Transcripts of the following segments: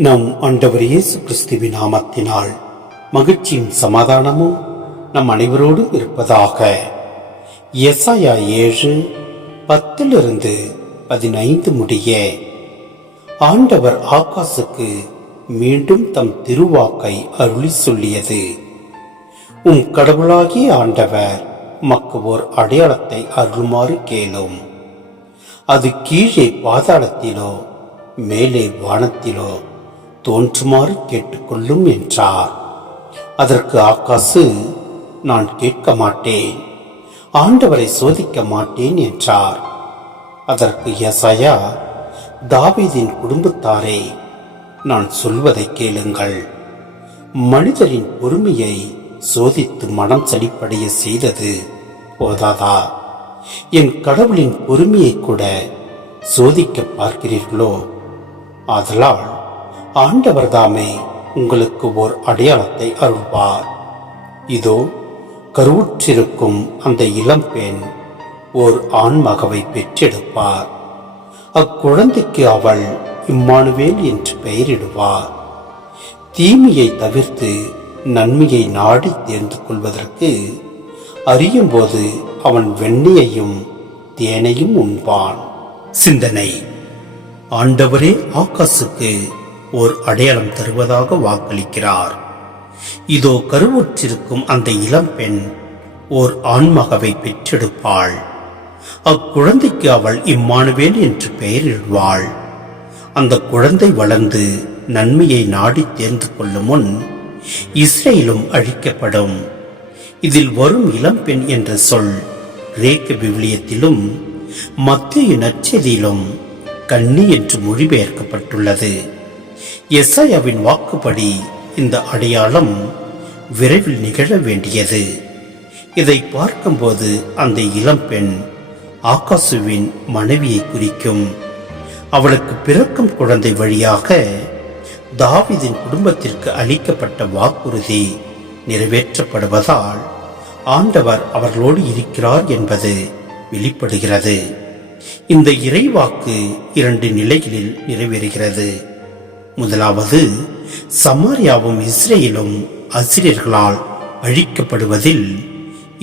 நம் ஆண்டவர் இயேசு கிறிஸ்துவின் நாமத்தினால் மகிழ்ச்சியும் சமாதானமும் நம் அனைவரோடு இருப்பதாக. எசாயா 7:10-15 முடிய ஆண்டவர் ஆகாசுக்கு மீண்டும் தம் திருவாக்கை அருளி சொல்லியது. உம் கடவுளாகிய ஆண்டவர் உமக்கு ஓர் அடையாளத்தை அருளுமாறு கேளும். அது கீழே பாதாளத்திலோ மேலே வானத்திலோ தோன்றுமாறு கேட்டுக்கொள்ளும் என்றார். அதற்கு ஆகாசு, நான் கேட்க மாட்டேன், ஆண்டவரை சோதிக்க மாட்டேன் என்றார். அதற்கு எசாயா, தாவீதின் குடும்பத்தாரே, நான் சொல்வதை கேளுங்கள். மனிதரின் பொறுமையை சோதித்து மனம் சலிப்படைய செய்தது போதாதா? என் கடவுளின் பொறுமையை கூட சோதிக்க பார்க்கிறீர்களோ? ஆதலால் ஆண்டவர் தாமே உங்களுக்கு ஓர் அடையாளத்தை அருள்வார். இதோ, கருவுற்றிருக்கும் அந்த இளம்பெண் ஓர் ஆண்மகவை பெற்றெடுப்பார். அக்குழந்தைக்கு அவள் இம்மானுவேல் என்று பெயரிடுவார். தீமையை தவிர்த்து நன்மையை நாடி தேர்ந்து கொள்வதற்கு அறியும் போது அவன் வெண்ணெயையும் தேனையும் உண்பான். சிந்தனை: ஆண்டவரே ஆகாசுக்கு ஓர் அடையாளம் தருவதாக வாக்களிக்கிறார். இதோ, கருவுற்றிருக்கும் அந்த இளம்பெண் ஓர் ஆண்மகவை பெற்றெடுப்பாள். அக்குழந்தைக்கு அவள் இம்மானுவேல் என்று பெயரிடுவாள். அந்த குழந்தை வளர்ந்து நன்மையை நாடி தேர்ந்து கொள்ளும் முன் இஸ்ரேலும் அழிக்கப்படும். இதில் வரும் இளம்பெண் என்ற சொல் கிரேக்க விவிலியத்திலும் மத்தேயு நற்செய்தியிலும் கன்னி என்று மொழிபெயர்க்கப்பட்டுள்ளது. எசாயாவின் வாக்குப்படி இந்த அடையாளம் விரைவில் நிகழ வேண்டியது. இதை பார்க்கும்போது அந்த இளம்பெண் ஆகாசுவின் மனைவியை குறிக்கும். அவளுக்கு பிறக்கும் குழந்தை வழியாக தாவீதின் குடும்பத்திற்கு அளிக்கப்பட்ட வாக்குறுதி நிறைவேற்றப்படுவதால் ஆண்டவர் அவர்களோடு இருக்கிறார் என்பது வெளிப்படுகிறது. இந்த இறைவாக்கு 2 நிலைகளில் நிறைவேறுகிறது. முதலாவது, சமாரியாவும் இஸ்ரேலும் அசிரியர்களால் அழிக்கப்படுவதில்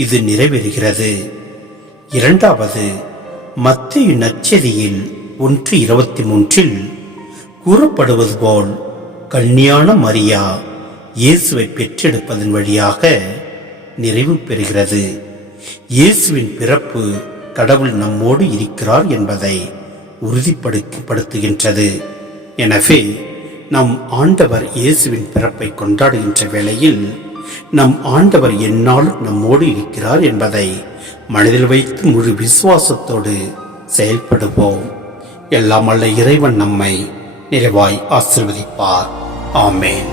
இது நிறைவேறுகிறது. இரண்டாவது, மத்தேயு நற்செய்தியில் 1:23 கூறப்படுவது போல் கன்னியான மரியா இயேசுவை பெற்றெடுப்பதன் வழியாக நிறைவு பெறுகிறது. இயேசுவின் பிறப்பு கடவுள் நம்மோடு இருக்கிறார் என்பதை உறுதிப்படுத்துகின்றது. எனவே நம் ஆண்டவர் இயேசுவின் பிறப்பை கொண்டாடுகின்ற வேளையில் நம் ஆண்டவர் எந்நாளும் நம்மோடு இருக்கிறார் என்பதை மனதில் வைத்து முழு விசுவாசத்தோடு செயல்படுவோம். எல்லாம் வல்ல இறைவன் நம்மை நிறைவாய் ஆசீர்வதிப்பார். ஆமென்.